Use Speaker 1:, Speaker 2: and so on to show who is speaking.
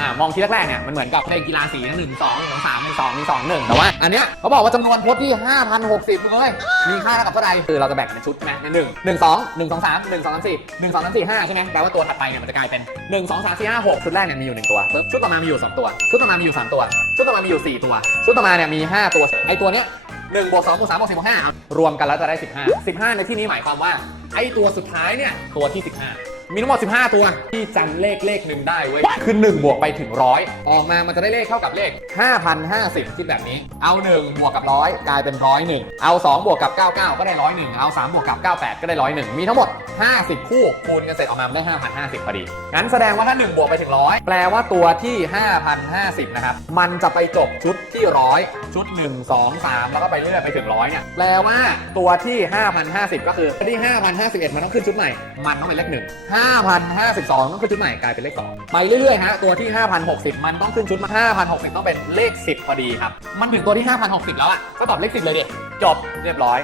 Speaker 1: อ่ามองทีแรกๆเนี่ยมันเหมือนกับเพลงกีฬาสีนะหนึ่งสองสองสามหนึ่งสองหนึ่งสองหนึ่งแต่ว่าอันเนี้ยเขาบอกว่าจำนวนโพจน์ที่ห้าพันหกสิบเลยมีค่าเท่ากับเท่าไหร่คือเราจะแบ่งเป็นชุดใช่ไหมหนึ่งหนึ่งสองหนึ่งสองสามหนึ่งสองสามสี่หนึ่งสองสามสี่ห้าใช่ไหมแปลว่าตัวถัดไปเนี่ยมันจะกลายเป็นหนึ่งสองสามสี่ห้าหกชุดแรกเนี่ยมีอยู่หนึ่งตัวชุดต่อมามีอยู่สองตัว ชุดต่อมามีอยู่สามตัว ชุดต่อมามีอยู่สี่ตัว ชุดต่อมาเนี่ยมีห้าตัวไอตัวเนี้ยหนึ่งบวกสองบวกสามบวกสี่บวกห้ารวมกันแล้วจะได้15 15ในที่นี้หมายความว่าไอ้ตัวสุดท้ายเนี่ยตัวที่15 มีทั้งหมด 15 ตัว ที่จำเลขเลขหนึ่งได้เว้ย คือ 1 บวกไปถึงร้อยออกมามันจะได้เลขเท่ากับเลข 5,050 คิดแบบนี้ เอา 1 บวกกับร้อยกลายเป็นร้อยหนึ่งเอา 2 บวกกับ 99 ก็ได้ร้อยหนึ่งเอา 3 บวกกับ 98 ก็ได้ร้อยหนึ่งมีทั้งหมด 50 คู่ คูณกันเสร็จออกมาได้ 5,050พอดี งั้นแสดงว่าถ้า 1 บวกไปถึงร้อยแปลว่าตัวที่ 5,050 นะครับ มันจะไปจบชุดที่ร้อยชุด 1 2 3 แล้วก็ไปเรื่อยไปถึงร้อยเนี่ย แปลว่าตัวที่ 5,050 ก็คือที่ 5,051 มันต้องขึ้นชุดใหม่ มันต้องเป็นเลข1 5,052ต้องขึ้นชุดใหม่กลายเป็นเลขสองไปเรื่อยๆฮะตัวที่ 5,060 มันต้องขึ้นชุดมา5,060 ต้องเป็นเลข 10 พอดีครับ มันถึงตัวที่ 5,060 แล้วอะก็ตอบเลข 10 เลยดิจบเรียบร้อย